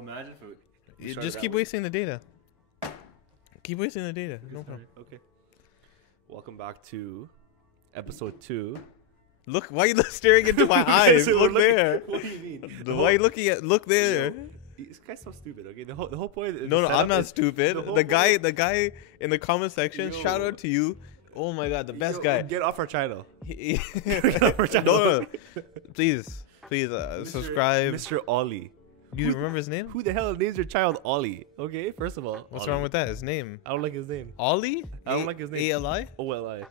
Well, imagine if You just keep wasting the data. Keep wasting the data. No problem. Okay. Welcome back to episode 2. Look, why are you staring into my eyes? Look there. What do you mean? Why are you looking at? Look there. This guy's so stupid. Okay, the whole point. No, I'm not stupid. The guy in the comment section. Yo. Shout out to you. Oh my God, the best guy. Get off our channel. Get off our channel. No. Please, subscribe. Mr. Ollie. Do you remember his name? Who the hell names your child Ollie? Okay, first of all. What's Ollie. wrong with that? His name. I don't like his name. Ollie? I don't like his name. A-L-I? O-L-I.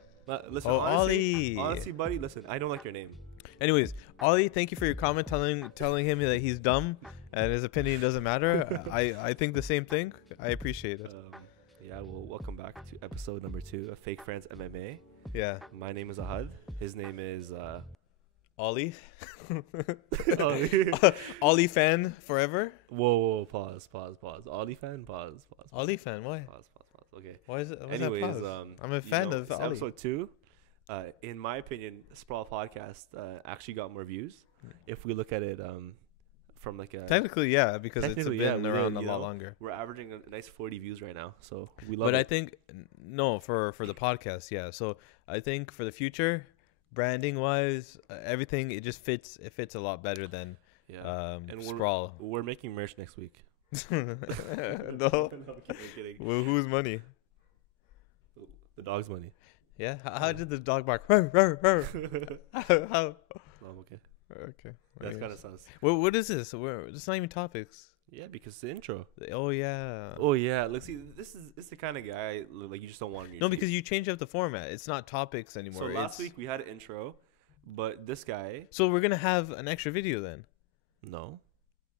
Listen, Oh, honestly, Ollie. honestly, buddy, listen, I don't like your name. Anyways, Ollie, thank you for your comment telling him that he's dumb and his opinion doesn't matter. I think the same thing. I appreciate it. Yeah, well, welcome back to episode number 2 of Fake Friends MMA. Yeah. My name is Ahad. His name is Ollie. Ollie. Ollie fan forever. Whoa, pause. Ollie fan, pause. Ollie fan, why? Pause. Okay. Why is it? Why Anyways, is that pause? I'm a fan of it's Ollie. episode 2. In my opinion, Sprawl Podcast actually got more views. If we look at it from like a Technically, yeah, because it's been we around did, a lot longer. We're averaging a nice 40 views right now, so we love But it. I think for the podcast, yeah. So I think for the future, branding wise, everything it just fits. It fits a lot better than and Sprawl. We're making merch next week. No. I'm kidding. Well, whose money? The dog's money. Yeah. How did the dog bark? How? I'm okay. Okay. That's kind of sus. What is this? It's not even topics. Yeah, because it's the intro. Oh yeah. Oh yeah. Look, see, this is the kind of guy like you just don't want to. No, because you changed up the format. It's not topics anymore. So last week we had an intro, but this guy. So we're gonna have an extra video then. No.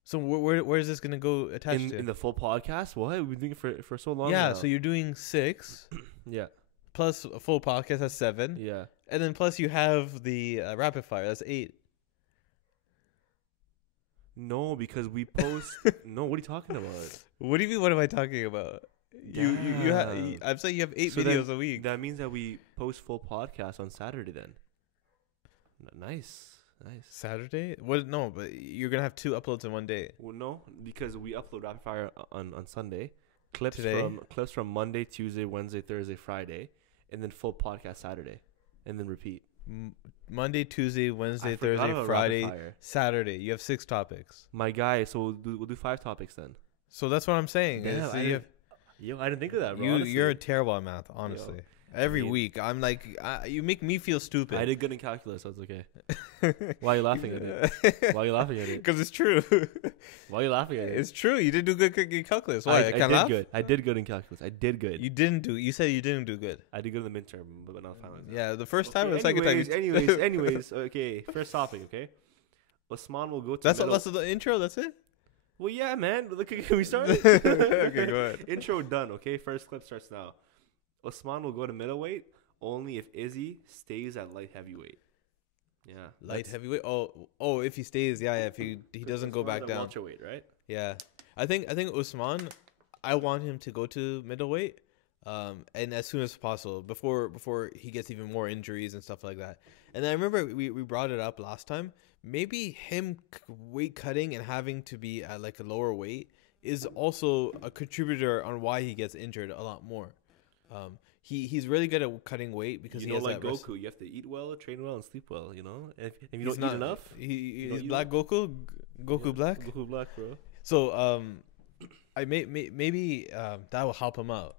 So where is this gonna go attached to? In the full podcast? What? We've been doing it for so long. Yeah. now. So you're doing 6. Yeah. Plus a full podcast, that's 7. Yeah. And then plus you have the rapid fire, that's 8. No, because we post. No, what are you talking about? What do you mean? What am I talking about? You have. I'm saying you have 8 videos a week. That means that we post full podcasts on Saturday then. Nice. Saturday? What? No, but you're gonna have 2 uploads in one day. Well, no, because we upload rapid fire on Sunday. Clips Today? from Monday, Tuesday, Wednesday, Thursday, Friday, and then full podcast Saturday, and then repeat. Monday, Tuesday, Wednesday, I forgot Thursday, about Friday, rapid fire. We'll you have 6 topics. My guy, so we'll do 5 topics then. So that's what I'm saying. Yeah, So I didn't think of that, bro. you're terrible at math, honestly. Yo. Every week, I'm like, you make me feel stupid. I did good in calculus, so it's okay. Why are you laughing at it? Why are you laughing at it? Because it's true. Why are you laughing at it? It's true. You did do good in calculus. Why? I can't did laugh? good. I did good in calculus. I did good. You said you didn't do good. I did good in the midterm, but not final. Yeah, the first time Okay, or the second time. anyways. Okay, first topic. Okay, Osman will go to. That's the intro. That's it. Well, yeah, man. Look, can we start? Okay, go ahead. Intro done. Okay, first clip starts now. Osman will go to middleweight only if Izzy stays at light heavyweight. Yeah, Light heavyweight. Oh, if he stays, yeah. If he doesn't go back down. Welterweight, right? Yeah, I think Usman. I want him to go to middleweight, and as soon as possible before he gets even more injuries and stuff like that. And I remember we brought it up last time. Maybe him weight cutting and having to be at like a lower weight is also a contributor on why he gets injured a lot more. He's really good at cutting weight because he has like that Goku. You have to eat well, train well, and sleep well. You know, and if you don't eat enough, he's Black Goku. Goku Black. Goku Black, bro. So maybe that will help him out.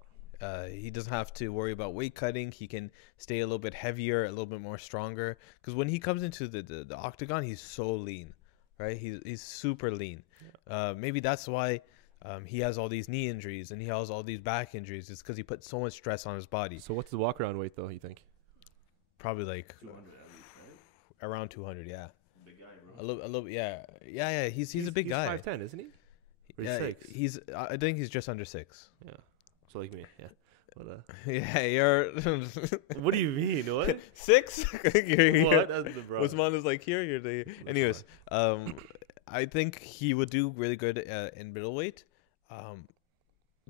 He doesn't have to worry about weight cutting. He can stay a little bit heavier, a little bit more stronger. Because when he comes into the octagon, he's so lean, right? He's super lean. Yeah. Maybe that's why he has all these knee injuries and he has all these back injuries. It's because he put so much stress on his body. So what's the walk around weight though? You think? Probably like 200 at least, right? Around 200, yeah. Big guy, bro. A little, yeah. He's a big guy. He's 5'10", isn't he? Or Yeah, 6? I think he's just under 6. Yeah. So like me, yeah. But, yeah, you're. What do you mean? What? 6? What? That's the bro. Usman is like here. You're the. Anyways, I think he would do really good in middleweight,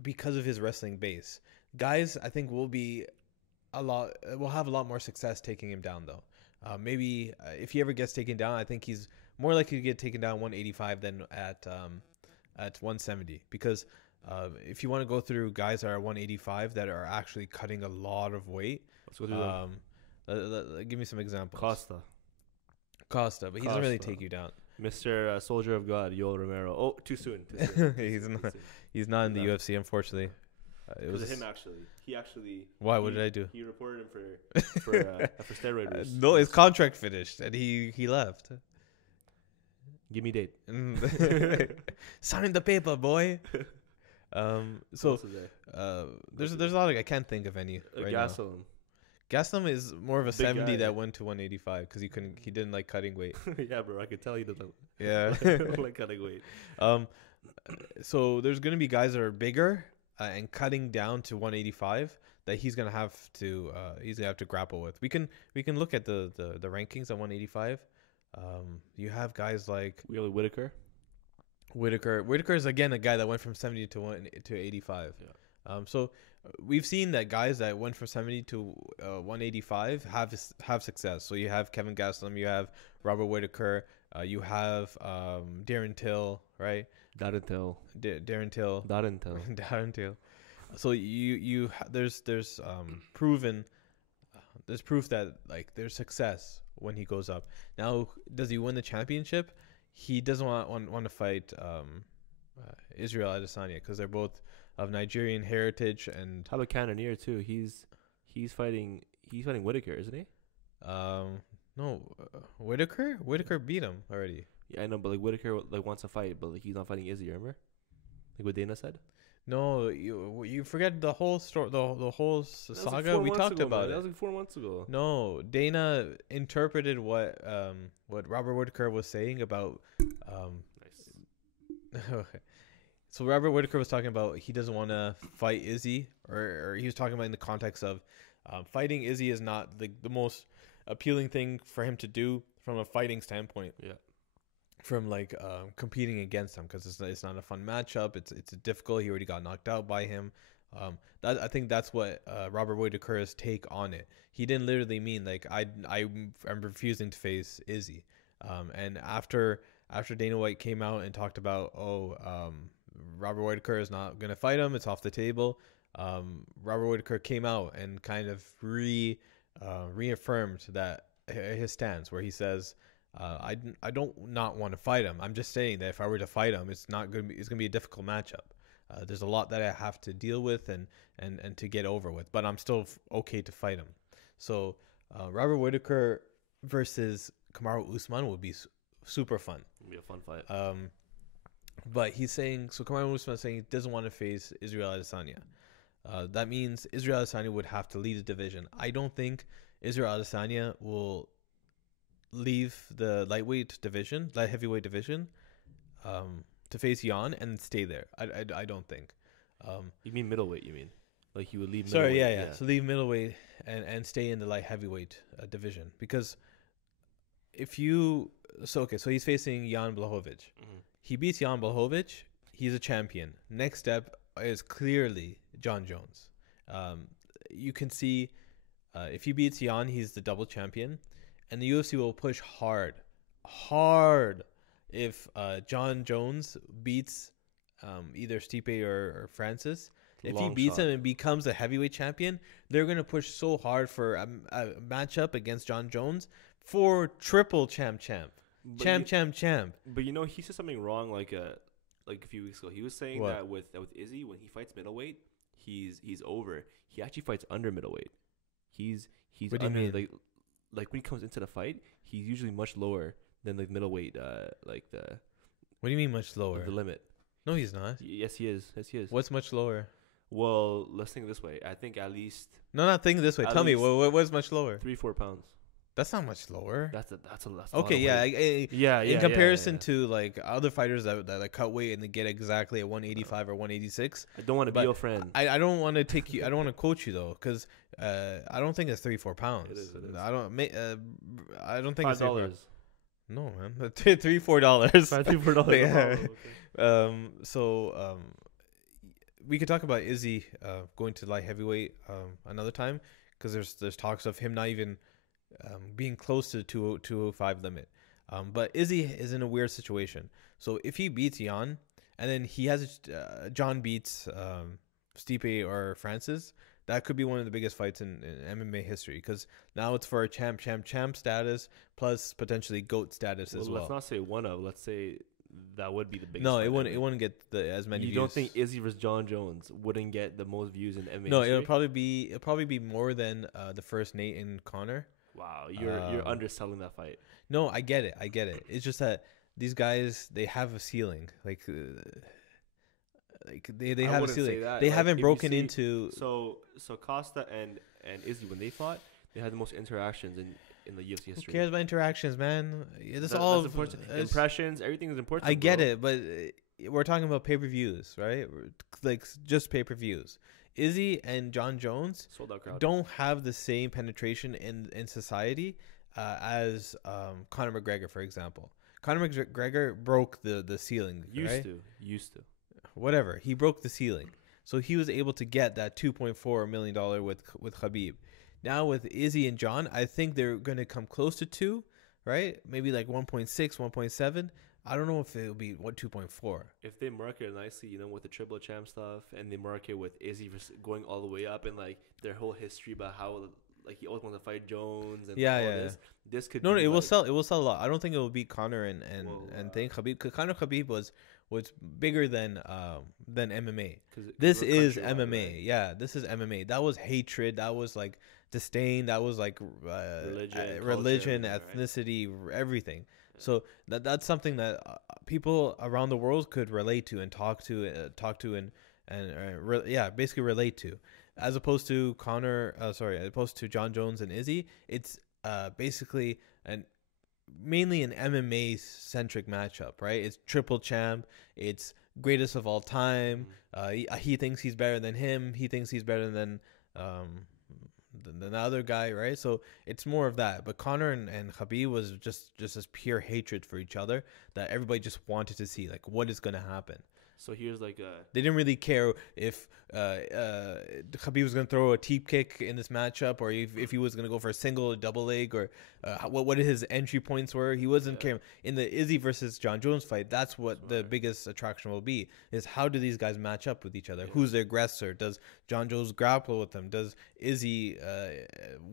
because of his wrestling base. Guys, I think will have a lot more success taking him down though. Maybe if he ever gets taken down, I think he's more likely to get taken down 185 than at at 170 because if you want to go through guys that are 185 that are actually cutting a lot of weight, Let's go through them. give me some examples. Costa, but he doesn't really take you down. Mr. Soldier of God, Yoel Romero. Oh, too soon. He's not in the UFC, unfortunately. It was him actually. He actually. Why? What did I do? He reported him for steroid use. No, his contract finished and he left. Give me date. Sign the paper, boy. So there's a lot of, I can't think of any right now. Gastelum is more of a 70 that went to 185 because he didn't like cutting weight. Yeah, bro, I could tell he doesn't. Yeah, like cutting weight. So there's gonna be guys that are bigger and cutting down to 185 that he's gonna have to grapple with. We can look at the rankings at 185. You have guys like Whitaker. Whitaker is again a guy that went from 70 to 85. Yeah. So we've seen that guys that went from 70 to 185 have success. So you have Kevin Gastelum, you have Robert Whitaker, you have Darren Till, right? Darren Till. So there's proof that like there's success when he goes up. Now, does he win the championship? He doesn't want to fight Israel Adesanya because they're both of Nigerian heritage. And how about Cannonier too? He's fighting Whitaker, isn't he? No, Whitaker beat him already. Yeah, I know, but like Whitaker like wants to fight, but like he's not fighting Izzy. Remember, like what Dana said. No, you forget the whole story, the whole saga. We talked about it. That was like 4 months ago. No, Dana interpreted what Robert Whitaker was saying about. Nice. Okay. So Robert Whitaker was talking about he doesn't want to fight Izzy, or he was talking about in the context of fighting Izzy is not the most appealing thing for him to do from a fighting standpoint. Yeah. From like competing against him because it's not a fun matchup. It's difficult. He already got knocked out by him. I think that's what Robert Whitaker's take on it. He didn't literally mean like I'm refusing to face Izzy. And after Dana White came out and talked about Robert Whitaker is not gonna fight him. It's off the table. Robert Whitaker came out and kind of reaffirmed that his stance where he says. I don't not want to fight him. I'm just saying that if I were to fight him, it's gonna be a difficult matchup. There's a lot that I have to deal with and to get over with, but I'm still okay to fight him. So Robert Whitaker versus Kumar Usman would be super fun. It'd be a fun fight. But he's saying Kumar Usman is saying he doesn't want to face Israel Adesanya. That means Israel Adesanya would have to lead the division. I don't think Israel Adesanya will leave the light heavyweight division to face Jan and stay there. I don't think. You mean middleweight? You mean like he would leave? Sorry, yeah. So leave middleweight and stay in the light heavyweight division because so he's facing Jan Blachowicz. Mm-hmm. He beats Jan Blachowicz. He's a champion. Next step is clearly John Jones. You can see if he beats Jan, he's the double champion. And the UFC will push hard if John Jones beats either Stipe or Francis. If he beats him and becomes a heavyweight champion, they're going to push so hard for a matchup against John Jones for triple champ. But you know, he said something wrong like a few weeks ago. He was saying that with Izzy, when he fights middleweight, he's over. He actually fights under middleweight. He's what do you mean? Like when he comes into the fight, he's usually much lower than like middleweight. What do you mean much lower? The limit. No, he's not. Yes, he is. What's much lower? Well, let's think this way. I think at least. No, not think this way. Tell me what's much lower. 3-4 pounds. That's not much lower. That's a okay. Yeah. In comparison to like other fighters that like cut weight and they get exactly at 185 or 186. I don't want to be your friend. I don't want to take you. I don't want to coach you though, because I don't think it's 3-4 pounds. It is. I don't think $5. No, man. $3-4. $3-4. Yeah. We could talk about Izzy going to light heavyweight another time, because there's talks of him not even being close to the 205 limit. But Izzy is in a weird situation. So if he beats Jan and then he has John beats Stipe or Francis, that could be one of the biggest fights in MMA history, because now it's for a champ status plus potentially GOAT status as well. Let's not say one of. Let's say that would be the biggest. No, it wouldn't get as many views. You don't think Izzy versus John Jones wouldn't get the most views in MMA? No, history? it'll probably be more than the first Nate and Connor. Wow, you're underselling that fight. No, I get it. It's just that these guys, they have a ceiling. Like they have a ceiling. They haven't broken into. So Costa and Izzy, when they fought, they had the most interactions in the UFC history. Who cares about interactions, man? That's all important. Impressions. Everything is important. I get it, but we're talking about pay-per-views, right? Like just pay-per-views. Izzy and John Jones don't have the same penetration in society as Conor McGregor, for example. Conor McGregor broke the ceiling. Used to. Whatever. He broke the ceiling. So he was able to get that $2.4 million with Khabib. Now with Izzy and John, I think they're going to come close to 2, right? Maybe like 1.6, 1.7. I don't know if it'll be 2.4. If they market it nicely, with the triple champ stuff, and they market with Izzy going all the way up, and like their whole history about how like he always wanted to fight Jones and this could it will sell. It will sell a lot. I don't think it will beat Conor and Khabib, because Khabib was bigger than MMA. This is MMA. Right? Yeah, this is MMA. That was hatred. That was like disdain. That was like religion, ethnicity, right? Everything. So that's something that people around the world could relate to and talk to basically relate to, as opposed to John Jones and Izzy. It's basically mainly an MMA centric matchup, right? It's triple champ. It's greatest of all time. He thinks he's better than him. He thinks he's better than the other guy, right? So it's more of that. But Conor and Khabib was just this pure hatred for each other that everybody just wanted to see, like, what is going to happen. So here's like they didn't really care if Khabib was going to throw a teep kick in this matchup, or if he was going to go for a single or double leg, or what his entry points were. He wasn't caring. In the Izzy versus John Jones fight, that's what the biggest attraction will be, is how do these guys match up with each other? Who's the aggressor? Does John Jones grapple with them? Does Izzy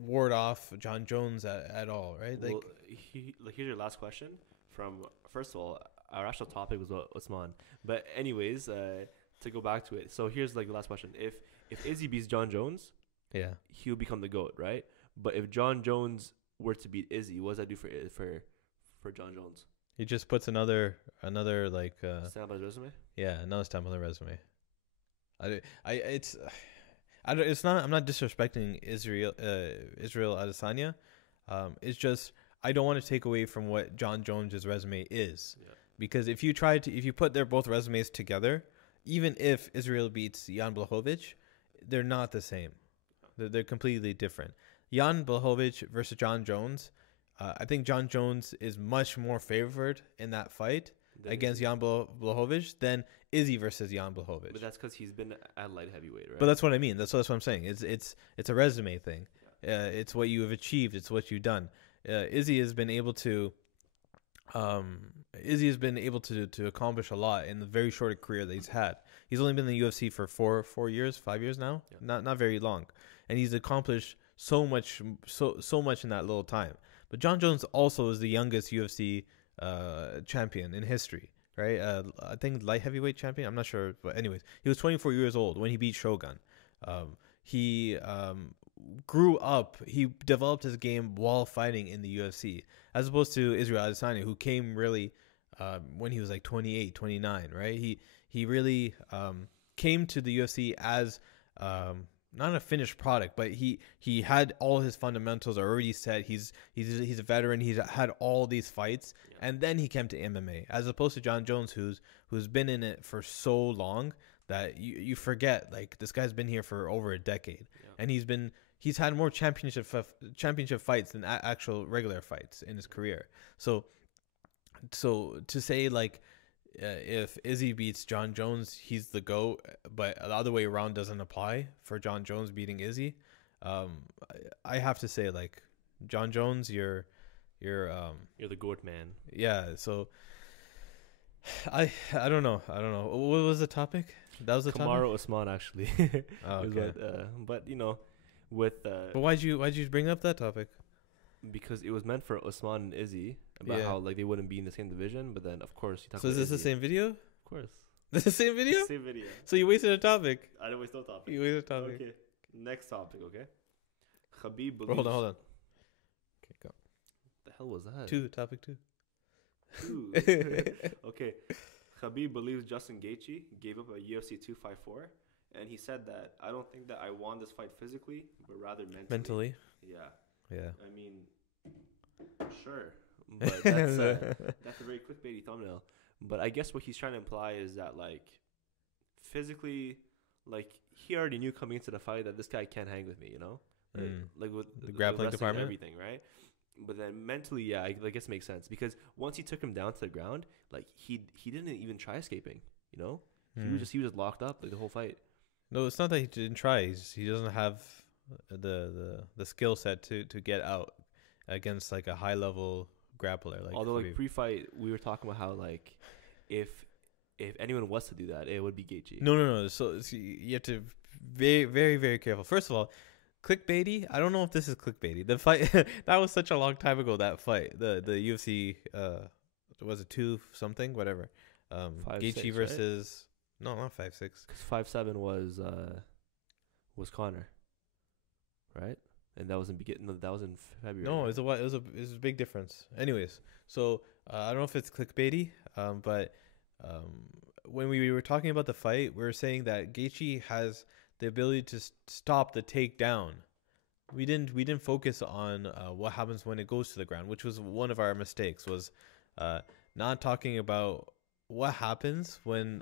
ward off John Jones at all, right? Well, here's your last question from, first of all, our actual topic was Usman. But anyways, to go back to it. So here's like the last question. If Izzy beats John Jones, he'll become the GOAT, right? But if John Jones were to beat Izzy, what does that do for John Jones? He just puts another like stamp on his resume? Yeah, another stamp on the resume. I'm not disrespecting Israel Adesanya. It's just I don't want to take away from what John Jones' resume is. Yeah. Because if you put their both resumes together, even if Israel beats Jan Blachowicz, they're not the same. They're completely different. Jan Blachowicz versus John Jones, I think John Jones is much more favored in that fight against Jan Blachowicz than Izzy versus Jan Blachowicz. But that's because he's been at light heavyweight, right? But that's what I mean. That's what I'm saying. It's a resume thing. Yeah. It's what you have achieved. It's what you've done. Izzy has been able to accomplish a lot in the very short career that he's had. He's only been in the UFC for 5 years now. Yeah. Not very long, and he's accomplished so much in that little time. But John Jones also is the youngest UFC champion in history, right? I think light heavyweight champion. I'm not sure, but anyways, he was 24 years old when he beat Shogun. He grew up. He developed his game while fighting in the UFC, as opposed to Israel Adesanya, who came really when he was like 28, 29, right? He really came to the UFC as not a finished product, but he had all his fundamentals already set. He's a veteran. He's had all these fights, and then he came to MMA, as opposed to John Jones, who's been in it for so long that you forget, like, this guy's been here for over a decade, and he's had more championship fights than actual regular fights in his career. So to say, like, if Izzy beats John Jones, he's the GOAT, but the other way around doesn't apply for John Jones beating Izzy. I have to say, like, John Jones, you're the GOAT man. Yeah. So I don't know. What was the topic? That was the Kumar topic. Usman actually. Oh, Is okay. but with But why'd you bring up that topic? because it was meant for Usman and Izzy about Yeah. how like they wouldn't be in the same division, but then of course you talk So about is this the Izzy. same video? Of course. This is the same video? Same video. So you wasted a topic. I don't waste no topic. You wasted a topic. Okay. Next topic, okay? Khabib believes. Bro, hold on. Okay, go. The hell was that? Topic two. Two. Okay. Khabib believes Justin Gaethje gave up a UFC 254, and he said that I don't think that I won this fight physically, but rather mentally. Yeah. Yeah. I mean, sure, but that's a very clickbaity thumbnail. But I guess what he's trying to imply is that like physically, like he already knew coming into the fight that this guy can't hang with me, you know, like with The grappling wrestling and department? everything, right? But then mentally, yeah, I guess it makes sense because once he took him down to the ground, like he didn't even try escaping, you know. He was just locked up like the whole fight. No, it's not that he didn't try. He doesn't have the skill set to get out against like a high level grappler. Like Although like Khabib. pre-fight, we were talking about how like if anyone was to do that, it would be Gaethje. No. So you have to very, very, very careful. First of all, clickbaity. I don't know if this is clickbaity. The fight that was such a long time ago. That fight, the UFC, was it 2 something, whatever. 5'6", Gaethje versus no, not 5'6". Because 5'7" was Connor, right? And that was in that was in February. No, right? it was a big difference. Anyways, so I don't know if it's clickbaity, but when we were talking about the fight, we were saying that Gaethje has the ability to stop the takedown. We didn't focus on what happens when it goes to the ground, which was one of our mistakes. Was not talking about what happens when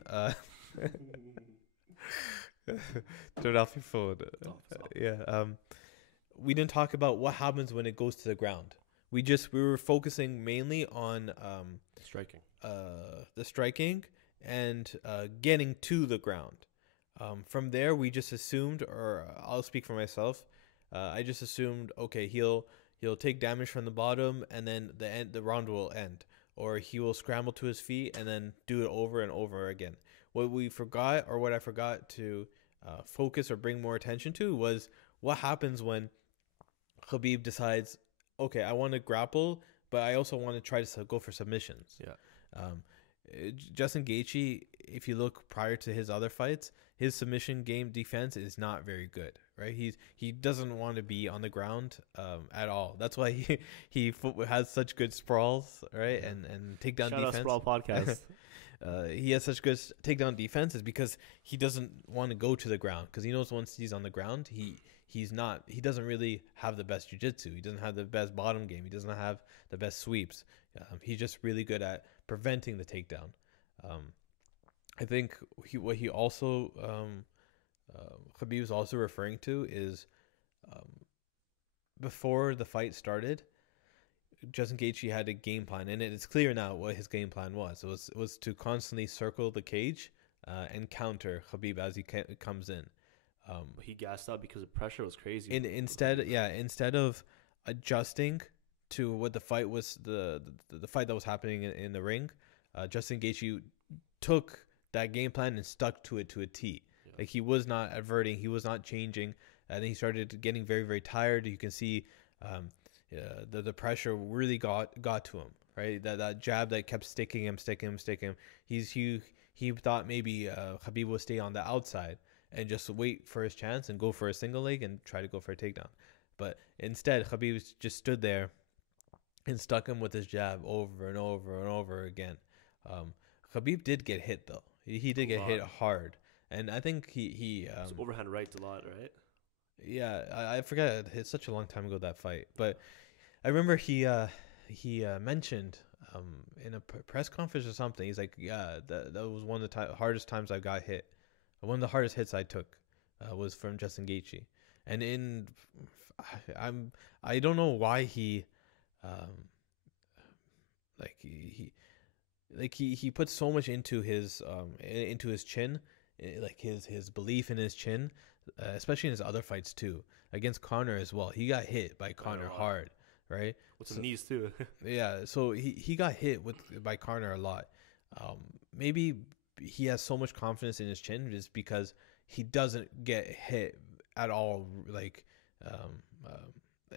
turn off your phone. Stop. Yeah. We didn't talk about what happens when it goes to the ground. We were focusing mainly on Striking. the striking and getting to the ground. From there, we just assumed, or I'll speak for myself. I just assumed, okay, he'll take damage from the bottom, and then the round will end, or he will scramble to his feet and then do it over and over again. What we forgot, or what I forgot to focus or bring more attention to, was what happens when Khabib decides, okay, I want to grapple, but I also want to try to go for submissions. Yeah. Justin Gaethje, if you look prior to his other fights, his submission game defense is not very good, right? He doesn't want to be on the ground at all. That's why he has such good sprawls, right? Yeah. And takedown Shout defense. out Sprawl Podcast. He has such good takedown defenses because he doesn't want to go to the ground, because he knows once he's on the ground, he doesn't really have the best jiu-jitsu. He doesn't have the best bottom game. He doesn't have the best sweeps. He's just really good at preventing the takedown. I think what he also Khabib was also referring to is before the fight started, Justin Gaethje had a game plan, and it's clear now what his game plan was. It was to constantly circle the cage and counter Khabib as he comes in. He gassed up because the pressure was crazy. Instead of adjusting to what the fight was, the fight that was happening in the ring, Justin Gaethje took that game plan and stuck to it to a T. Yeah. Like, he was not averting, he was not changing, and then he started getting very, very tired. You can see the pressure really got to him, right? That jab that kept sticking him. He thought maybe Khabib would stay on the outside and just wait for his chance and go for a single leg and try to go for a takedown. But instead, Khabib just stood there and stuck him with his jab over and over and over again. Khabib did get hit, though. He did get hit hard. And I think he overhand right a lot, right? Yeah, I forget. It's such a long time ago, that fight. But I remember he mentioned in a press conference or something, he's like, yeah, that was one of the hardest times I got hit. One of the hardest hits I took was from Justin Gaethje. And I don't know why he put so much into his chin, like his belief in his chin, especially in his other fights too. Against Conor as well, he got hit by Conor hard, right? With the knees too. Yeah, so he got hit by Conor a lot. maybe he has so much confidence in his chin just because he doesn't get hit at all, like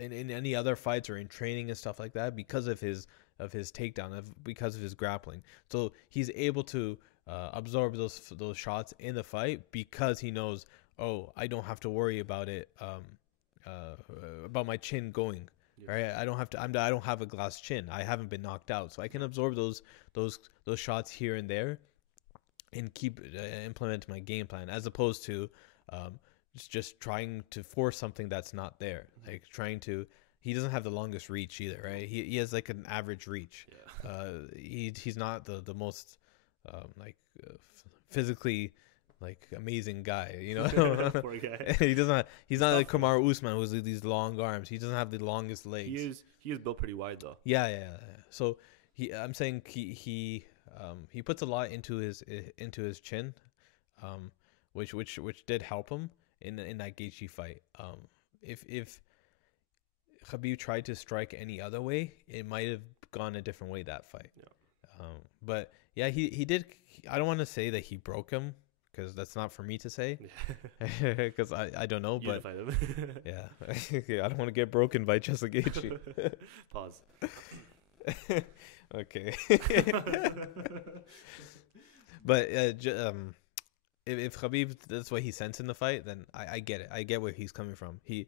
in any other fights or in training and stuff like that, because of his takedown, because of his grappling. So he's able to absorb those shots in the fight because he knows, oh, I don't have to worry about it, about my chin going. Right, I don't have a glass chin. I haven't been knocked out, so I can absorb those shots here and there, and keep implement my game plan, as opposed to just trying to force something that's not there. Like he doesn't have the longest reach either, right? He has like an average reach. He's not the most physically like amazing guy, you know. Poor guy. He's not like Kumar Usman, who's like these long arms. He doesn't have the longest legs. He is built pretty wide though. Yeah. So I'm saying he puts a lot into his chin, which did help him in that Gaethje fight. If Khabib tried to strike any other way, it might have gone a different way that fight. But yeah, he did. I don't want to say that he broke him, because that's not for me to say, because I don't know. But yeah, I don't want to get broken by Justin Gaethje. Pause. Okay. But if Khabib, that's what he sensed in the fight, then I get it. I get where he's coming from. He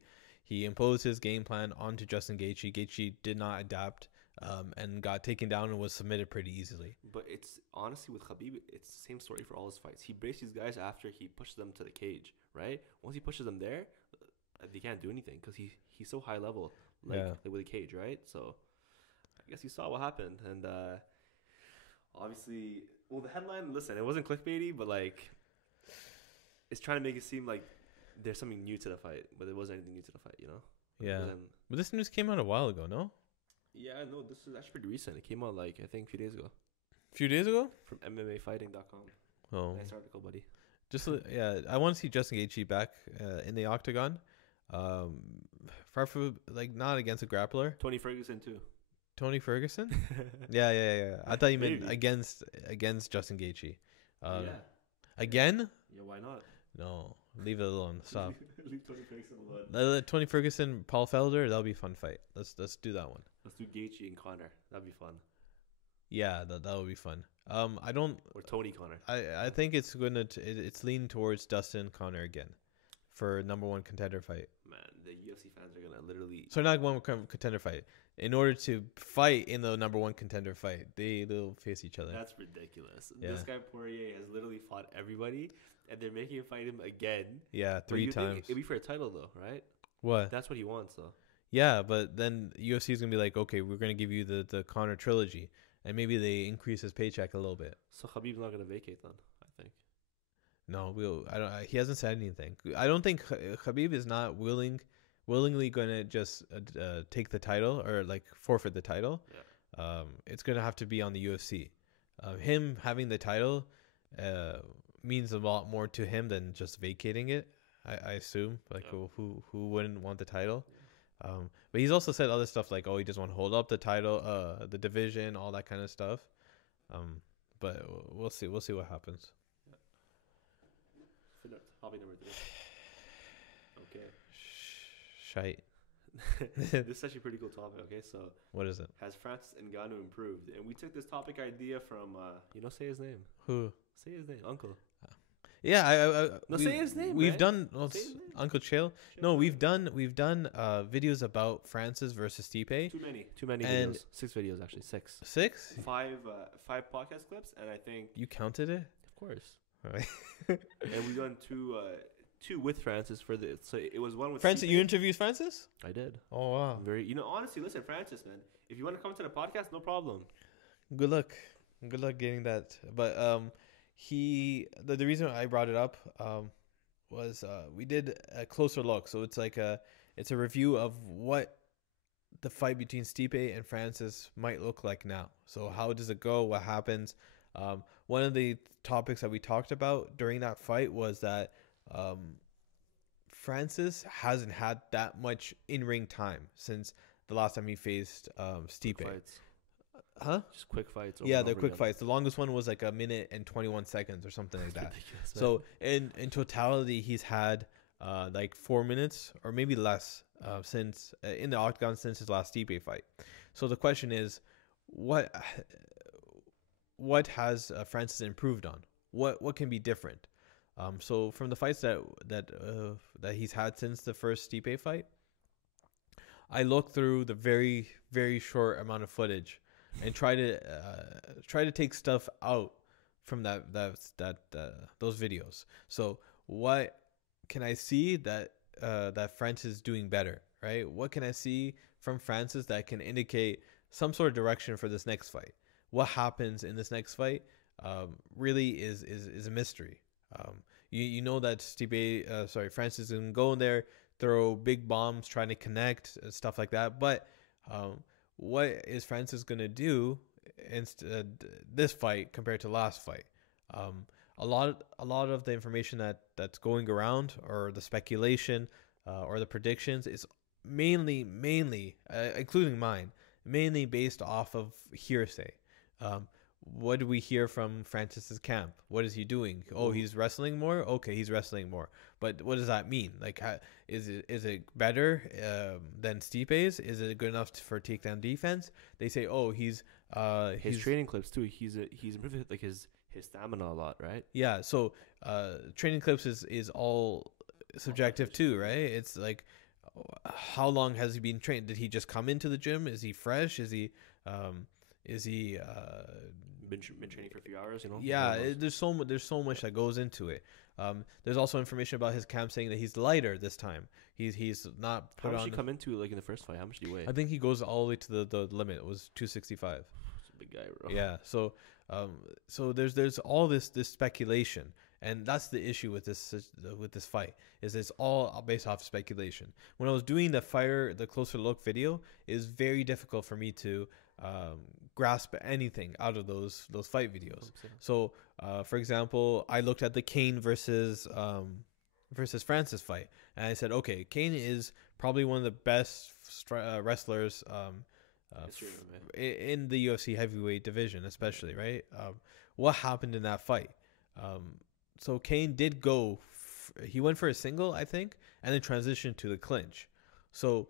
imposed his game plan onto Justin Gaethje. Gaethje did not adapt, and got taken down and was submitted pretty easily. But it's honestly with Khabib, it's the same story for all his fights. He breaks these guys after he pushes them to the cage, right? Once he pushes them there, they can't do anything because he's so high level, like with a cage, right? So I guess you saw what happened, and obviously, well, the headline. Listen, it wasn't clickbaity, but like, it's trying to make it seem like there's something new to the fight, but there wasn't anything new to the fight, you know? Yeah. But this news came out a while ago, no? Yeah, no, this is actually pretty recent. It came out like I think a few days ago. A few days ago? From MMAfighting.com. Oh, nice article, buddy. Just I want to see Justin Gaethje back in the octagon. Far from like not against a grappler. Tony Ferguson too. Tony Ferguson? Yeah. I thought you meant against Justin Gaethje. Again? Yeah, why not? No, leave it alone. Stop. Leave Tony Ferguson alone. Tony Ferguson, Paul Felder. That'll be a fun fight. Let's do that one. Let's do Gaethje and Connor. That'd be fun. Yeah, that would be fun. I don't. Or Tony Connor. I think it's it's leaning towards Dustin Connor again, for number one contender fight. Man, the UFC fans are gonna literally. So not one contender fight. In order to fight in the number one contender fight, they'll face each other. That's ridiculous. Yeah. This guy Poirier has literally fought everybody, and they're making him fight him again. Yeah, 3 times. It'd be for a title though, right? What? That's what he wants though. Yeah, but then UFC is gonna be like, okay, we're gonna give you the Connor trilogy, and maybe they increase his paycheck a little bit. So Khabib's not gonna vacate then, I think. No, he hasn't said anything. I don't think Khabib is not willingly gonna just take the title or like forfeit the title. Yeah. It's gonna have to be on the UFC. Him having the title means a lot more to him than just vacating it. I assume, like, who wouldn't want the title? But he's also said other stuff like, oh, he just want to hold up the title, the division, all that kind of stuff. But we'll see what happens. Hobby number 3. Okay. Shite. This is actually a pretty cool topic. Okay, so what is it? Has Francis Ngannou improved? And we took this topic idea from say his name. Who? Say his name, Uncle. Yeah, say his name. We've done Uncle Chael. No, we've done videos about Francis versus Stipe. Too many videos. 6 videos actually. 6. 6? 5 podcast clips, and I think you counted it. Of course. All right. And we've done 2 with Francis for the. So it was one with Francis. Stipe. You interviewed Francis? I did. Oh wow. Honestly, listen, Francis, man. If you want to come to the podcast, no problem. Good luck getting that. But the reason I brought it up was we did a closer look. So it's like it's a review of what the fight between Stipe and Francis might look like now. So how does it go? What happens? One of the topics that we talked about during that fight was that Francis hasn't had that much in-ring time since the last time he faced Stipe. Just quick fights. Yeah, they're quick fights. The longest one was like 1 minute and 21 seconds or something like that. So in totality, he's had like 4 minutes or maybe less since in the octagon since his last Stipe fight. So the question is, what has Francis improved on? What can be different? So from the fights that he's had since the first Stipe fight, I looked through the very, very short amount of footage and try to take stuff out from those videos. So what can I see that Francis is doing better, right? What can I see from Francis that can indicate some sort of direction for this next fight? What happens in this next fight really is a mystery. You know that Francis is going to go in there, throw big bombs, trying to connect, stuff like that. But what is Francis going to do instead this fight compared to last fight? A lot of the information that's going around, or the speculation, or the predictions, is mainly, including mine, mainly based off of hearsay. What do we hear from Francis's camp? What is he doing? Oh, he's wrestling more? Okay, he's wrestling more. But what does that mean? Like, is it better than Stipe's? Is it good enough for takedown defense? They say, oh, his training clips too. He's improved like his stamina a lot, right? Yeah. So training clips is all subjective too, right? It's like, how long has he been trained? Did he just come into the gym? Is he fresh? Is he been training for a few hours, you know? Yeah, there's so much that goes into it. There's also information about his camp saying that he's lighter this time. He's not put on. How much did he come into, like, in the first fight? How much did he weigh? I think he goes all the way to the limit. It was 265. He's a big guy, bro. Yeah. So there's all this speculation, and that's the issue with this fight. Is it's all based off speculation. When I was doing the closer look video, it was very difficult for me to grasp anything out of those fight videos. So for example, I looked at the Kane versus Francis fight, and I said, okay, Kane is probably one of the best wrestlers in the UFC heavyweight division, especially, right? What happened in that fight? So Kane did go he went for a single, I think, and then transitioned to the clinch. So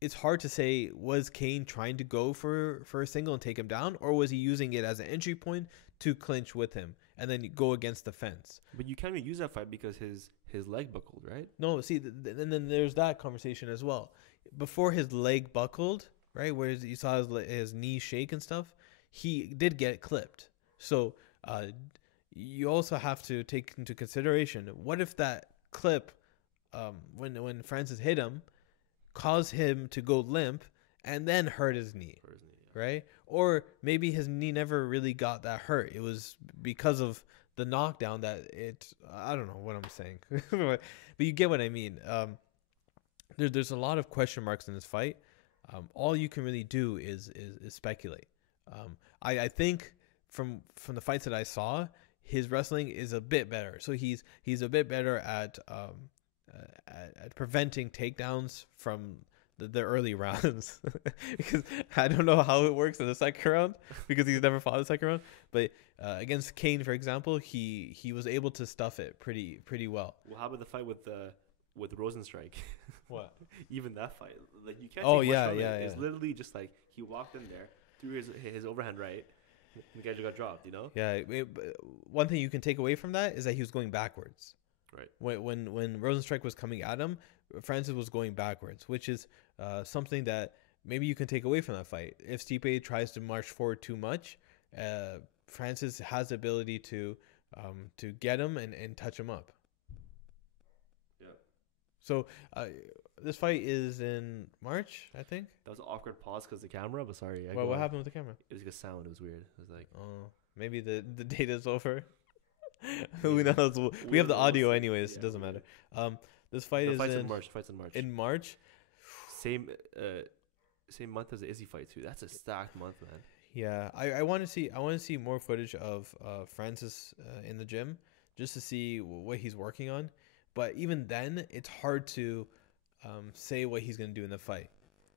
it's hard to say, was Kane trying to go for a single and take him down, or was he using it as an entry point to clinch with him and then go against the fence? But you can't even use that fight because his leg buckled, right? No, see, and then there's that conversation as well. Before his leg buckled, right, where you saw his knee shake and stuff, he did get clipped. So you also have to take into consideration, what if that clip, when Francis hit him, caused him to go limp and then hurt his knee, right? Or maybe his knee never really got that hurt. It was because of the knockdown that I don't know what I'm saying, but you get what I mean. There's a lot of question marks in this fight. All you can really do is speculate. I think from the fights that I saw, his wrestling is a bit better. So he's a bit better at preventing takedowns from the early rounds. Because I don't know how it works in the second round, because he's never fought the second round. But against Kane, for example, he was able to stuff it pretty well. Well, how about the fight with Rosenstrike? What? Even that fight, like, you can't. Oh take yeah, much from yeah, it. yeah. It's literally just like he walked in there, threw his overhand right. The guy just got dropped, you know? Yeah. One thing you can take away from that is that he was going backwards. Right. When Rosenstrike was coming at him, Francis was going backwards, which is something that maybe you can take away from that fight. If Stipe tries to march forward too much, Francis has the ability to get him and touch him up. Yeah. So this fight is in March, I think. That was an awkward pause because the camera, but sorry. Well, what happened with the camera? It was like a sound. It was weird. It was like, oh, maybe the date is over. Who knows? We have the audio anyways. Yeah, it doesn't matter. This fight is in March. Fights in March. In March. Same month as the Izzy fight too. That's a stacked month, man. Yeah, I want to see more footage of Francis in the gym, just to see what he's working on. But even then, it's hard to say what he's gonna do in the fight.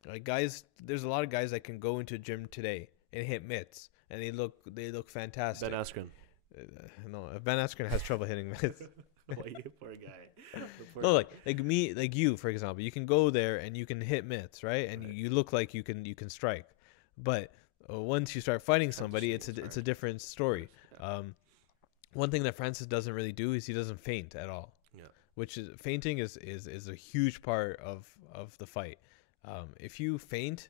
Like, guys, there's a lot of guys that can go into a gym today and hit mitts, and they look fantastic. Ben Askren. No, Ben Askren has trouble hitting mitts. Why you poor guy? No, like you, for example, you can go there and you can hit mitts, right? And you look like you can strike, but once you start fighting somebody, it's a different story. One thing that Francis doesn't really do is he doesn't feint at all. Yeah. Which is feinting is a huge part of the fight. If you feint,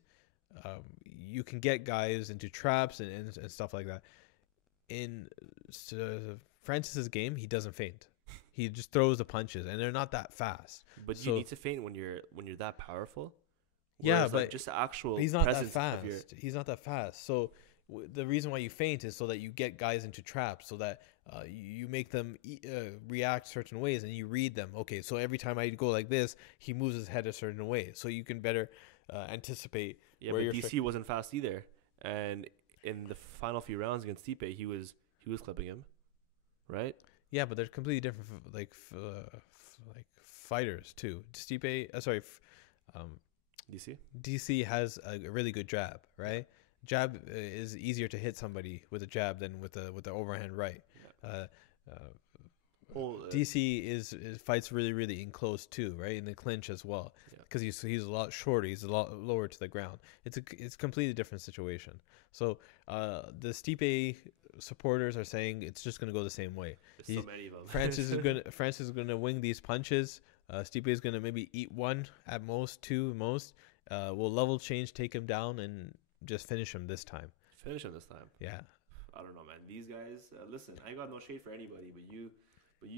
you can get guys into traps and stuff like that. In Francis's game, he doesn't feint. He just throws the punches, and they're not that fast. But you need to feint when you're that powerful. Yeah, but just the actual. He's not that fast. He's not that fast. So the reason why you feint is so that you get guys into traps, so that you make them react certain ways, and you read them. Okay, so every time I go like this, he moves his head a certain way, so you can better anticipate. Yeah, but DC wasn't fast either, and in the final few rounds against Stipe, he was clipping him, right? Yeah, but they're completely different, like fighters too. Stipe, DC has a really good jab, right? Jab is easier to hit somebody with a jab than with the overhand right. DC is fights really, really in close too, right? In the clinch as well, because he's a lot shorter. He's a lot lower to the ground. It's a completely different situation. So the Stipe supporters are saying it's just going to go the same way. There's so many of them. Francis is going to wing these punches. Stipe is going to maybe eat one at most, two most. Will level change, take him down, and just finish him this time. Yeah. I don't know, man. These guys, listen, I got no shade for anybody, but you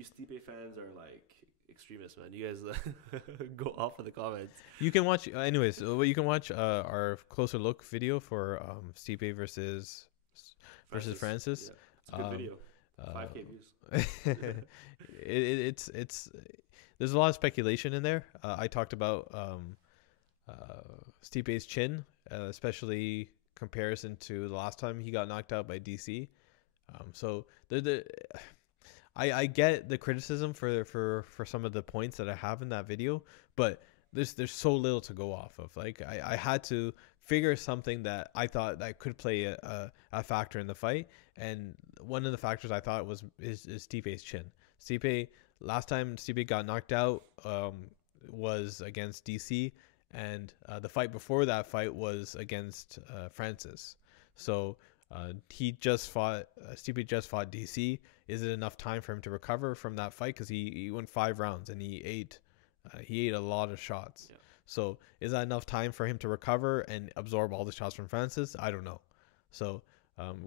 Stipe fans are like extremists, man. You guys go off in the comments. You can watch, anyways. You can watch our closer look video for Stipe versus Francis. Yeah, it's a good video. 5K views. It's there's a lot of speculation in there. I talked about Stipe's chin, especially comparison to the last time he got knocked out by DC. So I get the criticism for some of the points that I have in that video, but there's so little to go off of. Like I had to figure something that I thought that could play a factor in the fight, and one of the factors I thought is Stipe's chin. Last time Stipe got knocked out was against DC, and the fight before that fight was against Francis. So Stipe just fought DC. Is it enough time for him to recover from that fight? Because he went 5 rounds and he ate a lot of shots. Yeah. So is that enough time for him to recover and absorb all the shots from Francis? I don't know. So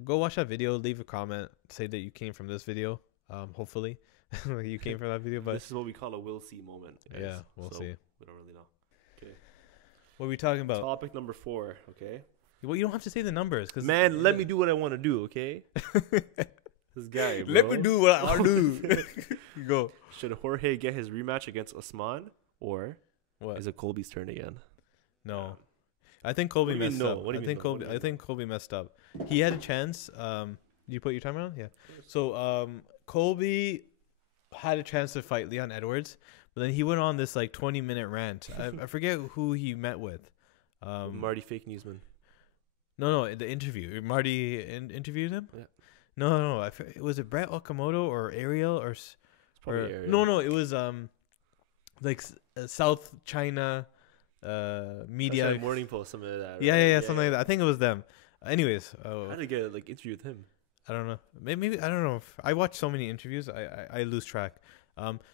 go watch that video. Leave a comment. Say that you came from this video. Hopefully you came from that video. But this is what we call a we'll see moment, guys. Yeah, we'll see. We don't really know. Okay. What are we talking about? Topic number 4. Okay. Well, you don't have to say the numbers, cause man, let me do what I want to do. Okay. This guy, bro. Let me do what I want to do. Go. Should Jorge get his rematch against Usman, or what? Is it Colby's turn again? No, I think Colby messed up. I think Colby messed up. He had a chance. You put your timer on? Yeah. So Colby had a chance to fight Leon Edwards, but then he went on this like 20-minute rant. I forget who he met with. Marty Fake Newsman. No, the interview. Marty interviewed him? Yeah. No. Was it Brett Okamoto or Ariel or Ariel. No, it was like South China media. Like Morning Post, something like that. Right? Yeah, something like that. I think it was them. Anyways, how did I get like interview with him? I don't know. Maybe I don't know. I watch so many interviews, I lose track.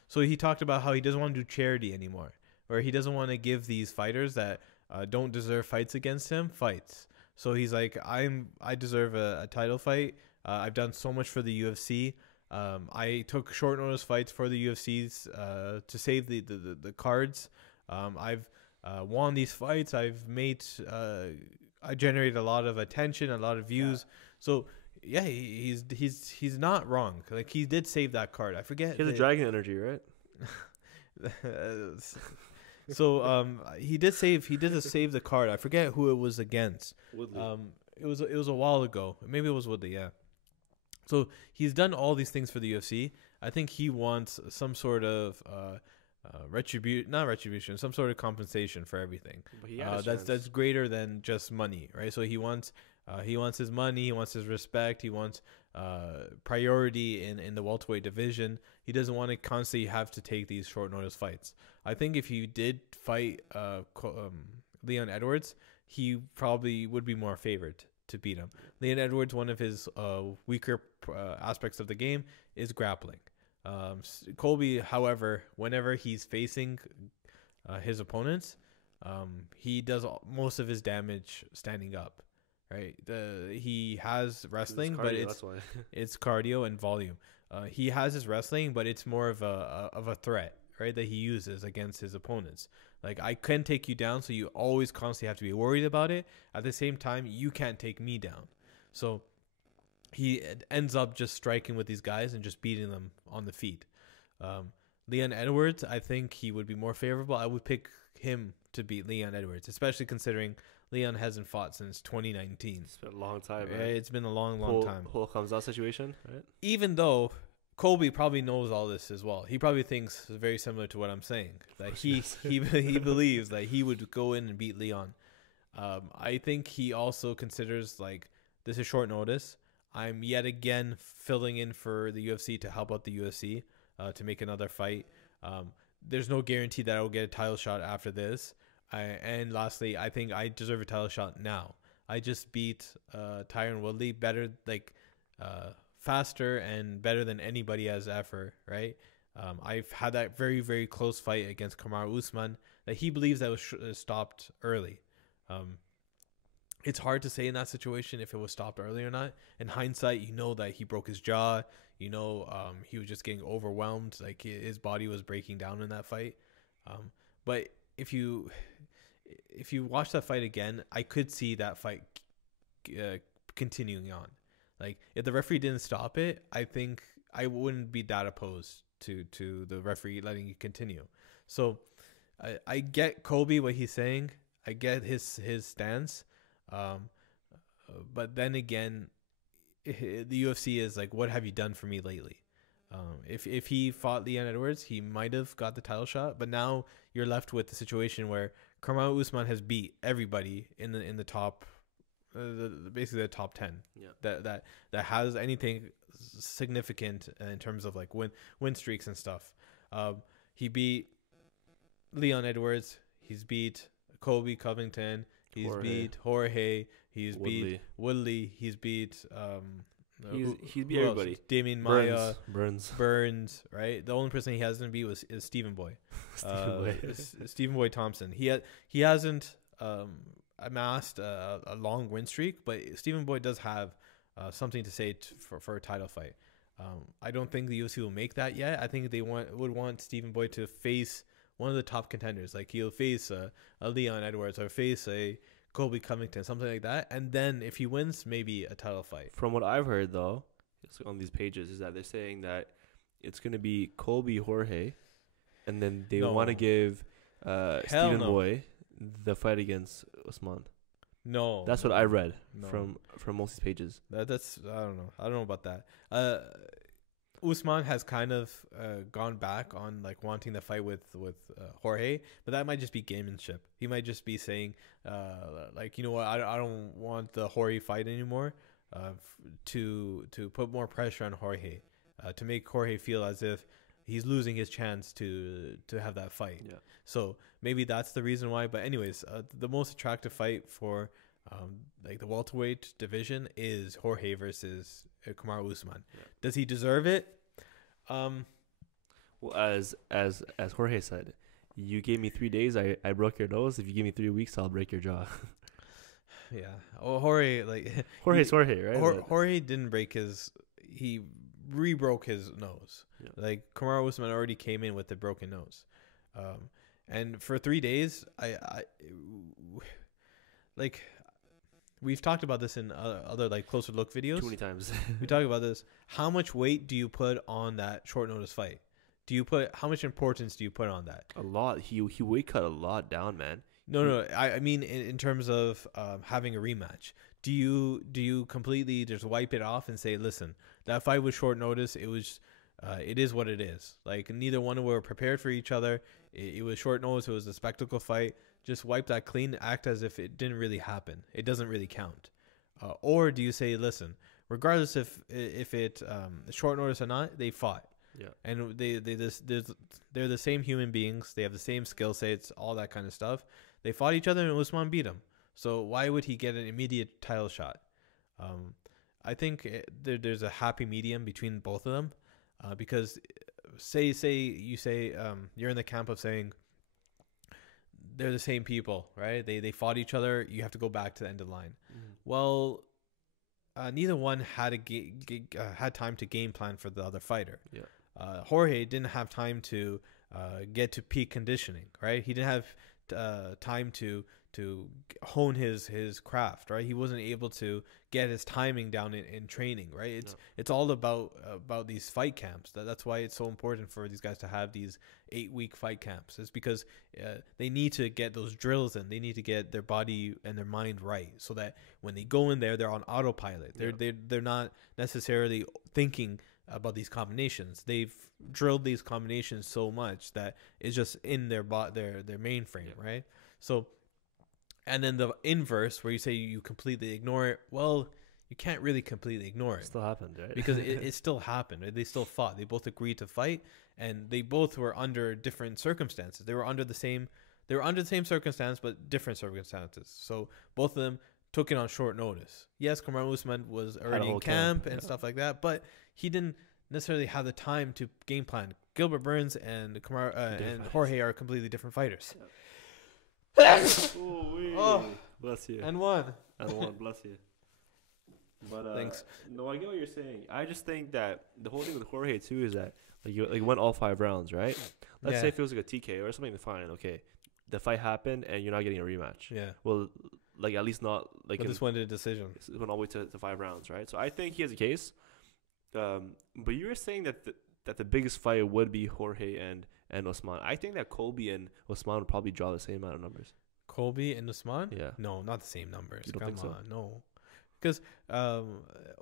So he talked about how he doesn't want to do charity anymore, or he doesn't want to give these fighters that don't deserve fights against him fights. So he's like, I deserve a title fight. I've done so much for the UFC. I took short notice fights for the UFCs to save the cards. I've won these fights. I've made I generated a lot of attention, a lot of views. Yeah. So yeah, he's not wrong. Like he did save that card. I forget. He has a dragon energy, right? So he did save the card. I forget who it was against. Woodley. It was a while ago. Maybe it was Woodley. Yeah. So he's done all these things for the UFC. I think he wants some sort of not retribution, some sort of compensation for everything. But he has that's greater than just money, right? So he wants He wants his money. He wants his respect. He wants priority in the welterweight division. He doesn't want to constantly have to take these short notice fights. I think if you did fight Leon Edwards, he probably would be more favored to beat him. Leon Edwards, one of his weaker aspects of the game is grappling. Colby, however, whenever he's facing his opponents, he does most of his damage standing up. Right, he has wrestling, cardio, but it's cardio and volume. He has his wrestling, but it's more of a threat, right, that he uses against his opponents. Like, I can take you down, so you always constantly have to be worried about it. At the same time, you can't take me down. So he ends up just striking with these guys and just beating them on the feet. Leon Edwards, I think he would be more favorable. I would pick him to beat Leon Edwards, especially considering Leon hasn't fought since 2019. It's been a long time, right? Right? It's been a long time. Whole comes out situation, right? Even though Colby probably knows all this as well. He probably thinks very similar to what I'm saying. That he believes that he would go in and beat Leon. I think he also considers, like, this is short notice. I'm yet again filling in for the UFC to help out the UFC to make another fight. There's no guarantee that I will get a title shot after this. And lastly, I think I deserve a title shot now. I just beat Tyron Woodley better, faster and better than anybody has ever, right? I've had that very, very close fight against Kumar Usman that he believes that was stopped early. It's hard to say in that situation if it was stopped early or not. In hindsight, you know that he broke his jaw. You know, he was just getting overwhelmed. Like, his body was breaking down in that fight. But if you watch that fight again, I could see that fight continuing on. Like, if the referee didn't stop it, I think I wouldn't be that opposed to the referee letting it continue. So I get Colby, what he's saying. I get his stance. But then again, the UFC is like, what have you done for me lately? If he fought Leon Edwards, he might have got the title shot. But now you're left with the situation where Kumar Usman has beat everybody in the top, basically the top 10. Yeah. That has anything significant in terms of, like, win streaks and stuff. He beat Leon Edwards. He's beat Colby Covington. He's beat Jorge. He's beat Woodley. He's beat he's beat everybody. Damian Maia, Burns. Right. The only person he hasn't beat is Stephen Boy. Stephen Boy Thompson. He hasn't amassed a long win streak, but Stephen Boy does have something to say for a title fight. I don't think the UFC will make that yet. I think they would want Stephen Boy to face one of the top contenders. Like, he'll face a Leon Edwards or face a Colby Covington, something like that. And then if he wins, maybe a title fight. From what I've heard, though, on these pages, is that they're saying that it's going to be Colby Jorge, and then they want to give Stephen Boy the fight against Usman. No, that's what I read from most of these pages. That's I don't know about that. Usman has kind of gone back on, like, wanting the fight with Jorge, but that might just be gamemanship. He might just be saying, like, you know what, I don't want the Jorge fight anymore, to put more pressure on Jorge, to make Jorge feel as if he's losing his chance to have that fight. Yeah. So maybe that's the reason why. But anyways, the most attractive fight for like the welterweight division is Jorge versus Kumar Usman. Yeah. Does he deserve it? Well, as Jorge said, you gave me 3 days, I broke your nose. If you give me 3 weeks, I'll break your jaw. Yeah. Well, Jorge's Jorge, right? Jorge didn't break he re-broke his nose. Yeah. Like, Kumar Usman already came in with a broken nose. And for 3 days, I like, we've talked about this in other, like, closer look videos. Too many times. We talk about this. How much weight do you put on that short notice fight? How much importance do you put on that? A lot. He weight cut a lot down, man. No. I mean, in terms of having a rematch, do you completely just wipe it off and say, listen, that fight was short notice. It was, it is what it is. Like, neither one were prepared for each other. It was short notice. It was a spectacle fight. Just wipe that clean. Act as if it didn't really happen. It doesn't really count. Or do you say, listen, regardless if it short notice or not, they fought. Yeah. And they're the same human beings. They have the same skill sets, all that kind of stuff. They fought each other and Usman beat him. So why would he get an immediate title shot? I think there's a happy medium between both of them, because say you're in the camp of saying they're the same people, right? They fought each other. You have to go back to the end of the line. Well, neither one had had time to game plan for the other fighter. Yeah. Jorge didn't have time to get to peak conditioning, right? He didn't have time to hone his craft, right? He wasn't able to get his timing down in training, right? It's all about these fight camps. That's why it's so important for these guys to have these 8-week fight camps. It's because they need to get those drills in. They need to get their body and their mind right, so that when they go in there, they're on autopilot. They're not necessarily thinking about these combinations. They've drilled these combinations so much that it's just in their mainframe, right? So, and then the inverse, where you say you completely ignore it. Well, you can't really completely ignore it. It still happened, right? Because it still happened. Right? They still fought. They both agreed to fight, and they both were under different circumstances. They were under the same circumstance, but different circumstances. So both of them took it on short notice. Yes, Kumar Usman was already in camp and stuff like that, but he didn't necessarily have the time to game plan. Gilbert Burns and Jorge are completely different fighters. Yeah. Bless you. And one. Bless you. But thanks. No, I get what you're saying. I just think that the whole thing with Jorge too is that you went all 5 rounds, right? Let's say if it was like a TK or something, fine, okay. The fight happened and you're not getting a rematch. Yeah. Well, like at least not like. But this went to a decision. It went all the way to 5 rounds, right? So I think he has a case. But you were saying that the biggest fight would be Jorge and Usman. I think that Colby and Usman would probably draw the same amount of numbers. Colby and Usman? Yeah. No, not the same numbers. You don't think so? No. Because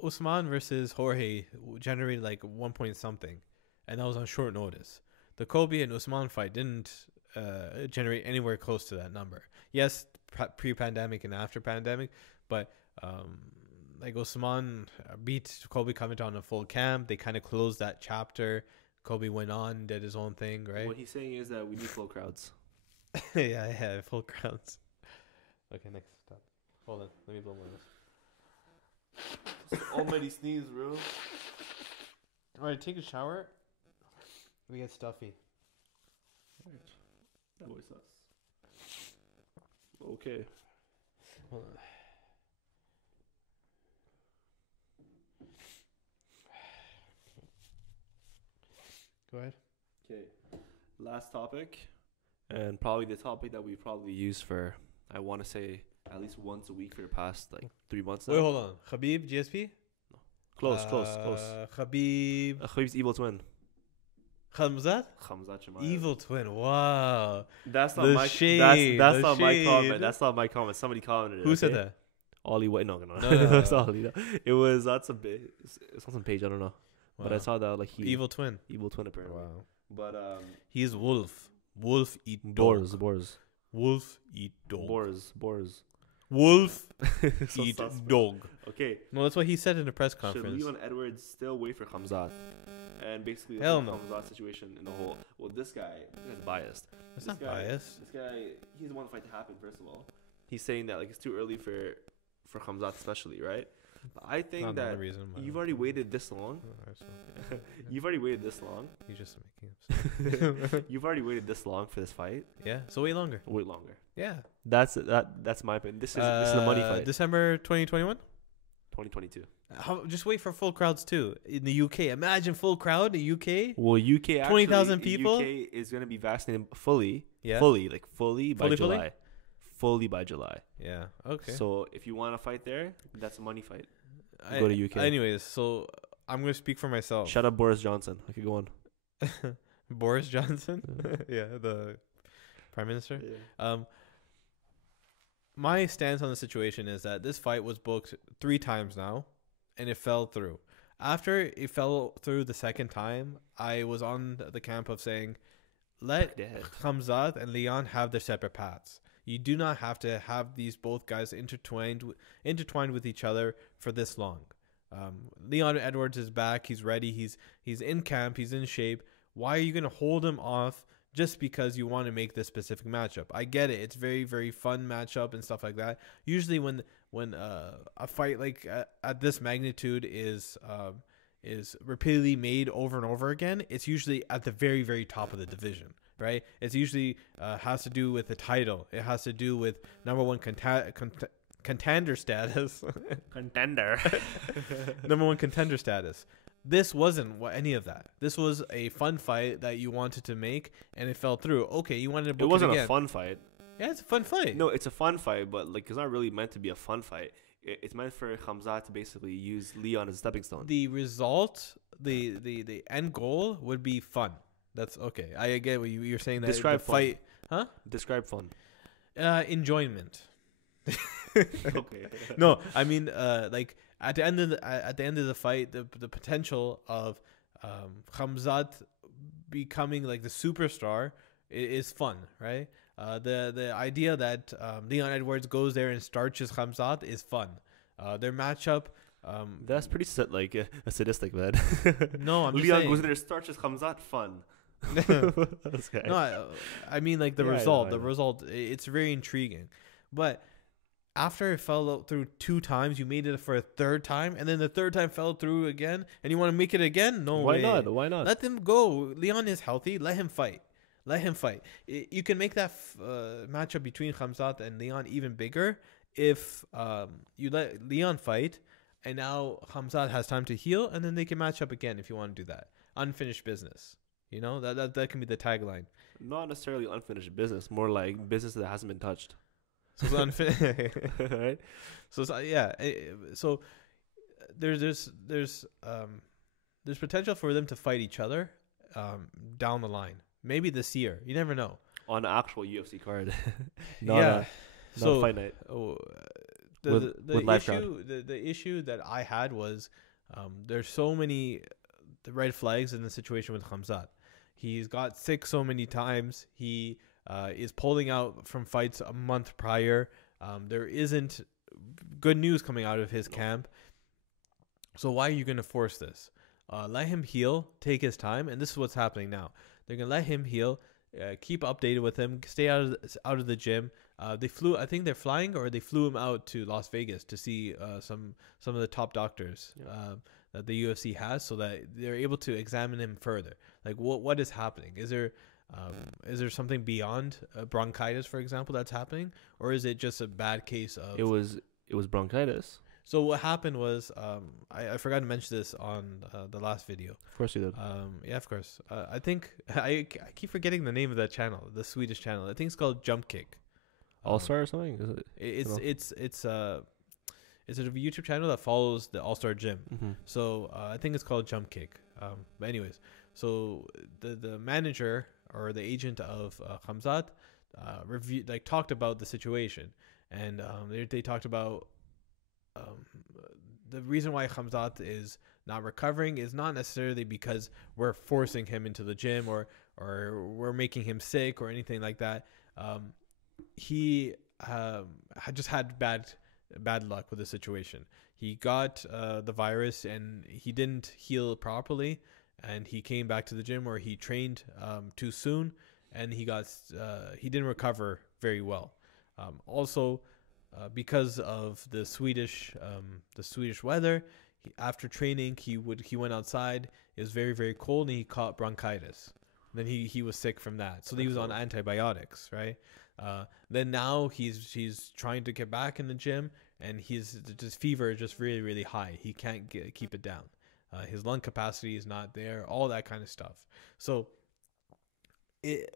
Usman versus Jorge generated like 1 point something, and that was on short notice. The Colby and Usman fight didn't generate anywhere close to that number. Yes, pre-pandemic and after pandemic, but like Usman beat Colby Covington on a full camp. They kind of closed that chapter. Colby went on, did his own thing, right? What he's saying is that we need full crowds. yeah, full crowds. Okay, next stop. Hold on, let me blow my nose. Almighty sneeze, bro. Alright, take a shower. We get stuffy. That voice sucks. Okay. Hold on. Go ahead. Okay. Last topic, and probably the topic that we probably use for, I want to say, at least once a week for the past like 3 months now. Wait, hold on. Khabib, GSP? No. Close. Khabib's evil twin. Khamzat Chimaev. Evil twin. Wow. That's not the my shade. That's not my comment. That's not my comment. Somebody commented it. Who said that? Ollie White. No. No. Ollie, no. It was it's on some page. I don't know. Wow. But I saw that like evil twin apparently. Wow. But he's wolf eat Boars. Wolf eat dog. Boars. Wolf So eat suspect. dog. Okay. No, that's what he said in the press Should conference. Leon Edwards still wait for Khamzat? And basically the Hell whole no. Khamzat situation in the whole. Well, this guy's biased. That's This not guy- biased. This guy, he's the one fight to happen. First of all, he's saying that like it's too early for Khamzat, especially, right? But I think Not the that only reason why. you've already waited this long. You've already waited this long. He's just making up stuff. You've already waited this long for this fight. Yeah, so wait longer. Wait longer. Yeah. That's my opinion. This is a money fight. December 2021. 2022. Just wait for full crowds too in the UK. Imagine full crowd in the UK. Well, UK actually 20,000 people? UK is going to be vaccinated fully. Yeah. Fully by Fully? July. Fully by July. Yeah. Okay. So if you want to fight there, that's a money fight. Go to UK. Anyways, so I'm gonna speak for myself. Shut up, Boris Johnson. I could go on. Boris Johnson. Yeah, the Prime Minister. Yeah. My stance on the situation is that this fight was booked 3 times now, and it fell through. After it fell through the second time, I was on the camp of saying, let Khamzat and Leon have their separate paths. You do not have to have these both guys intertwined with each other for this long. Leon Edwards is back. He's ready. He's in camp. He's in shape. Why are you going to hold him off just because you want to make this specific matchup? I get it. It's very, very fun matchup and stuff like that. Usually when a fight like at this magnitude is repeatedly made over and over again, it's usually at the very, very top of the division, right? It's usually has to do with the title. It has to do with number one contender status. Contender. Number one contender status. This wasn't any of that. This was a fun fight that you wanted to make, and it fell through. Okay, you wanted to book it wasn't again. a fun fight. Yeah, it's a fun fight. No, it's a fun fight, but like it's not really meant to be a fun fight. It's meant for Khamzat to basically use Leon as a stepping stone. The result, the end goal would be fun. That's okay. I get what you're saying. That Describe the fight, fun. Huh? Describe fun. Enjoyment. Okay. No, I mean, like at the end of the fight, the potential of Khamzat becoming like the superstar is fun, right? The idea that Leon Edwards goes there and starches Khamzat is fun. Their matchup. That's pretty sadistic, man. No, I'm Leon saying, goes in there, starches Khamzat, fun. No, I mean like the result. The result. It's very intriguing, but after it fell through 2 times, you made it for a 3rd time, and then the 3rd time fell through again, and you want to make it again? No way. Why not? Let them go. Leon is healthy. Let him fight. You can make that matchup between Khamzat and Leon even bigger if you let Leon fight, and now Khamzat has time to heal, and then they can match up again if you want to do that. Unfinished business. You know, that can be the tagline. Not necessarily unfinished business, more like business that hasn't been touched. So it's unfinished, right? So yeah. So there's potential for them to fight each other down the line. Maybe this year. You never know. On an actual UFC card. Not fight night. The issue that I had was there's so many red flags in the situation with Khamzat. He's got sick so many times. He is pulling out from fights a month prior. There isn't good news coming out of his camp. So why are you going to force this? Let him heal, take his time, and this is what's happening now. They're going to let him heal, keep updated with him, stay out of the gym. They flew him out to Las Vegas to see some of the top doctors that the UFC has, so that they're able to examine him further. Like what is happening? Is there something beyond bronchitis, for example, that's happening, or is it just a bad case of? It was bronchitis. So what happened was, I forgot to mention this on the last video. Of course you did. Yeah, of course. I think I keep forgetting the name of that channel, the Swedish channel. I think it's called Jump Kick. All Star or something? Is it? It's a YouTube channel that follows the All Star Gym. Mm-hmm. So I think it's called Jump Kick. But anyways, so the manager or the agent of Khamzat talked about the situation, and they talked about the reason why Khamzat is not recovering is not necessarily because we're forcing him into the gym or we're making him sick or anything like that. He had just had bad luck with the situation. He got the virus and he didn't heal properly, and he came back to the gym where he trained too soon, and he didn't recover very well. Also, because of the Swedish weather, after training he went outside. It was very, very cold, and he caught bronchitis. Then he was sick from that, so he was on antibiotics, right? Then now he's trying to get back in the gym, and his fever is just really, really high. He can't keep it down. His lung capacity is not there, all that kind of stuff. So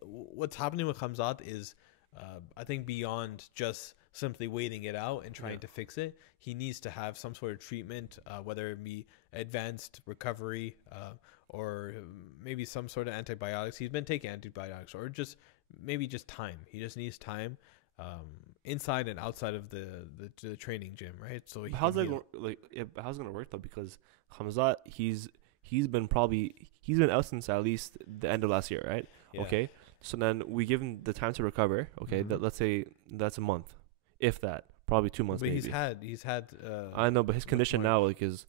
what's happening with Khamzat is, I think, beyond just simply waiting it out and trying to fix it. He needs to have some sort of treatment, whether it be advanced recovery or maybe some sort of antibiotics. He's been taking antibiotics, or just time. He just needs time inside and outside of the training gym, right? So how's it gonna work though? Because Khamzat, he's been out since at least the end of last year, right? Yeah. Okay, So then we give him the time to recover. Okay, let's say that's a month, if that. Probably 2 months. But maybe. he's had. I know, but his condition now is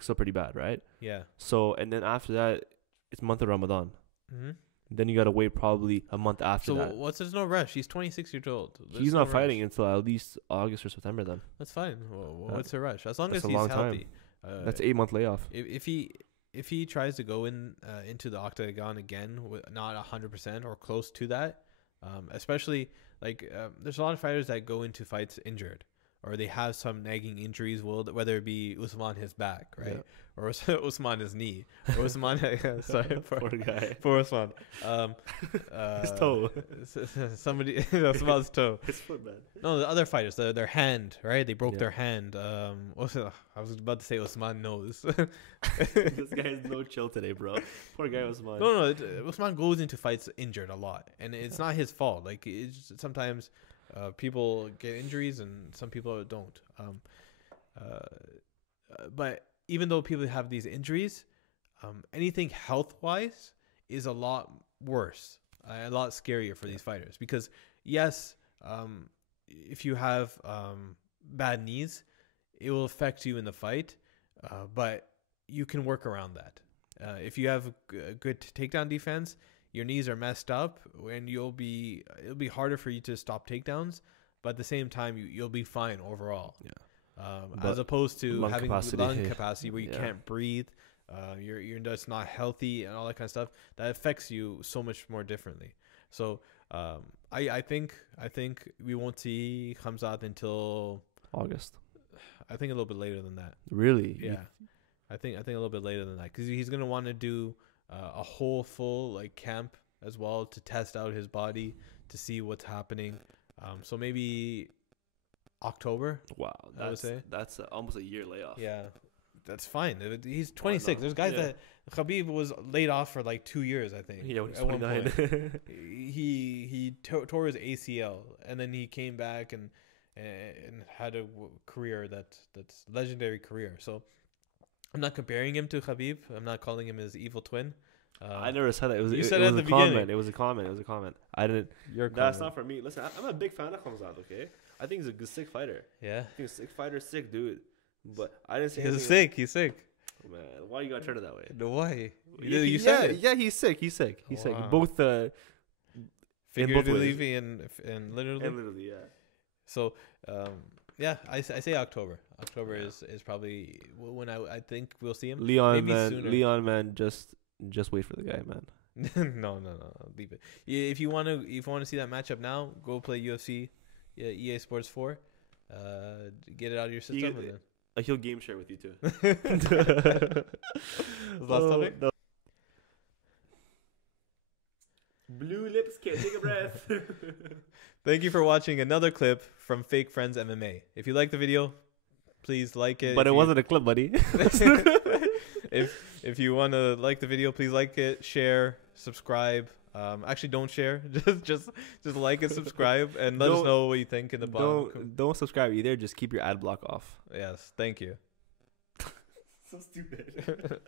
still pretty bad, right? Yeah. So and then after that, it's month of Ramadan. Mm-hmm. Then you gotta wait probably a month after that. So there's no rush. He's 26 years old. He's not fighting until at least August or September. Then that's fine. What's the rush? As long as a he's long healthy. That's 8-month layoff. If he tries to go into the octagon again, not 100% or close to that, especially there's a lot of fighters that go into fights injured, or they have some nagging injuries, whether it be Usman his back, right, or Usman his knee, or Usman sorry, poor guy, for Usman, his toe, somebody Usman's toe, his foot, man. No, the other fighters, their hand, right? They broke their hand. I was about to say Usman nose. This guy has no chill today, bro. Poor guy Usman. No, Usman goes into fights injured a lot, and it's not his fault. Like sometimes people get injuries, and some people don't. But even though people have these injuries, anything health wise is a lot worse, a lot scarier for these fighters, because yes, if you have bad knees, it will affect you in the fight, but you can work around that. If you have a good takedown defense, your knees are messed up, and it'll be harder for you to stop takedowns, but at the same time you'll be fine overall. As opposed to having lung capacity where you can't breathe, you're just not healthy and all that kind of stuff. That affects you so much more differently. So I think we won't see Khamzat until August. I think a little bit later than that. Really? Yeah. I think a little bit later than that, because he's gonna want to do a whole full camp as well to test out his body to see what's happening. So maybe October. Wow, that's almost a year layoff. Yeah, that's fine. He's 26. There's guys that Khabib was laid off for 2 years, I think. Yeah, when he's 29. he tore his ACL, and then he came back and had a career that's legendary career. So I'm not comparing him to Khabib. I'm not calling him his evil twin. I never said that. It was a comment. I didn't. That's not for me. Listen, I'm a big fan of Khamzat. Okay, I think he's a good, sick fighter. Yeah, I think he's a sick fighter, sick dude. But I didn't say he's sick. He's sick. Oh, man, why you gotta turn it that way? No, why? You said it. Yeah, he's sick. He's sick. Both figuratively and literally. And literally, yeah. So, I say October. October is probably when I think we'll see him. Leon, man, just wait for the guy, man. No, leave it. If you want to see that matchup now, go play UFC, EA Sports 4. Get it out of your system. He'll game share with you too. Last topic. No. Blue lips, can't take a breath. Thank you for watching another clip from Fake Friends MMA. If you like the video, please like it. But it wasn't a clip, buddy. If you want to like the video, please like it, share, subscribe. Actually, don't share. Just like and subscribe, and let us know what you think in the bottom. Don't subscribe either. Just keep your ad block off. Yes, thank you. So stupid.